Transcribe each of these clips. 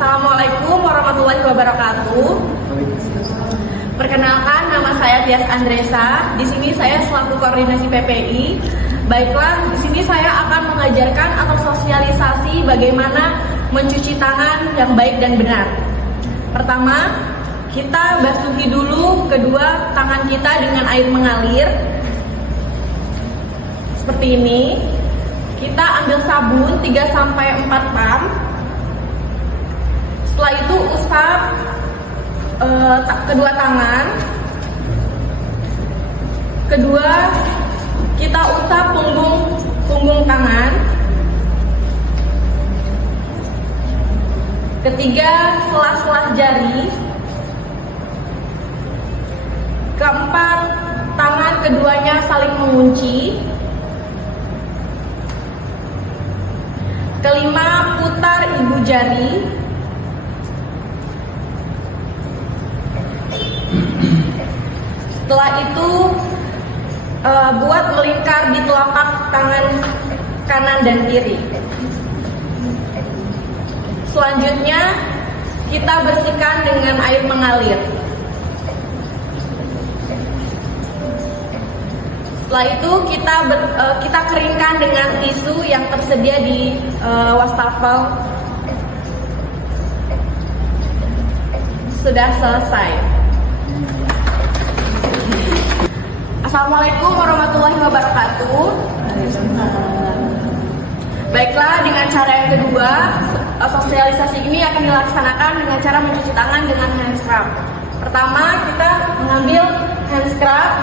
Assalamualaikum warahmatullahi wabarakatuh. Perkenalkan, nama saya Tias Andresa. Di sini saya selaku koordinasi PPI. Baiklah, di sini saya akan mengajarkan atau sosialisasi bagaimana mencuci tangan yang baik dan benar. Pertama, kita basuhi dulu kedua tangan kita dengan air mengalir. Seperti ini. Kita ambil sabun 3-4 pump. Setelah itu usap kedua tangan. Kedua, kita usap punggung tangan. Ketiga, sela-sela jari. Keempat, tangan keduanya saling mengunci. Kelima, putar ibu jari. Setelah itu buat melingkar di telapak tangan kanan dan kiri. Selanjutnya kita bersihkan dengan air mengalir. Setelah itu kita keringkan dengan tisu yang tersedia di wastafel. Sudah selesai. Assalamualaikum warahmatullahi wabarakatuh. Baiklah, dengan cara yang kedua, sosialisasi ini akan dilaksanakan dengan cara mencuci tangan dengan hand scrub. Pertama, kita mengambil hand scrub.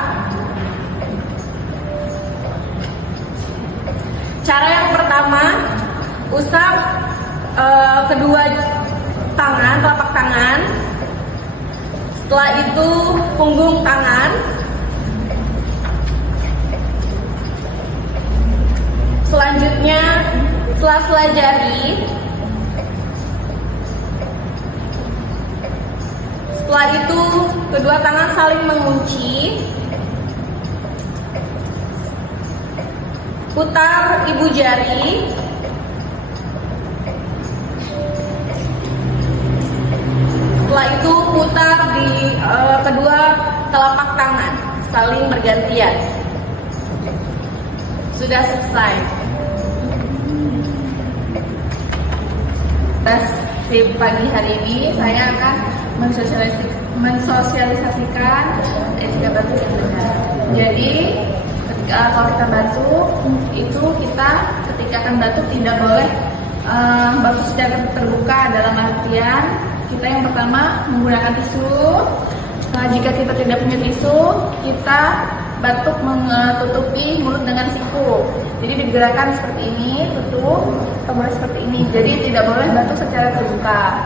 Cara yang pertama, usap kedua tangan, telapak tangan. Setelah itu punggung tangan. Selanjutnya sela-sela jari. Setelah itu kedua tangan saling mengunci. Putar ibu jari. Setelah itu putar di kedua telapak tangan, saling bergantian. Sudah selesai. Tes sip pagi hari ini saya akan mensosialisasikan etika batuk yang benar. Jadi kalau kita batuk, itu kita ketika akan batuk tidak boleh batuk secara terbuka, dalam artian kita yang pertama menggunakan tisu. Jika kita tidak punya tisu, kita batuk menutupi mulut dengan siku. Jadi digerakkan seperti ini, tutup, atau boleh seperti ini. Jadi tidak boleh batuk secara terbuka.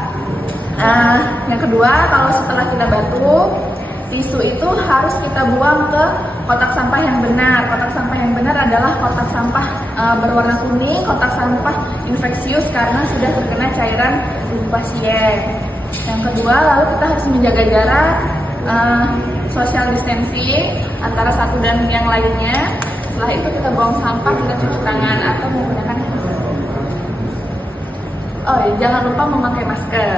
Yang kedua, kalau setelah kita batuk, tisu itu harus kita buang ke kotak sampah yang benar. Kotak sampah yang benar adalah kotak sampah berwarna kuning, kotak sampah infeksius karena sudah terkena cairan tubuh pasien. Yang kedua, lalu kita harus menjaga jarak, social distancing antara satu dan yang lainnya. Setelah itu kita buang sampah, kita cuci tangan atau menggunakan jangan lupa memakai masker.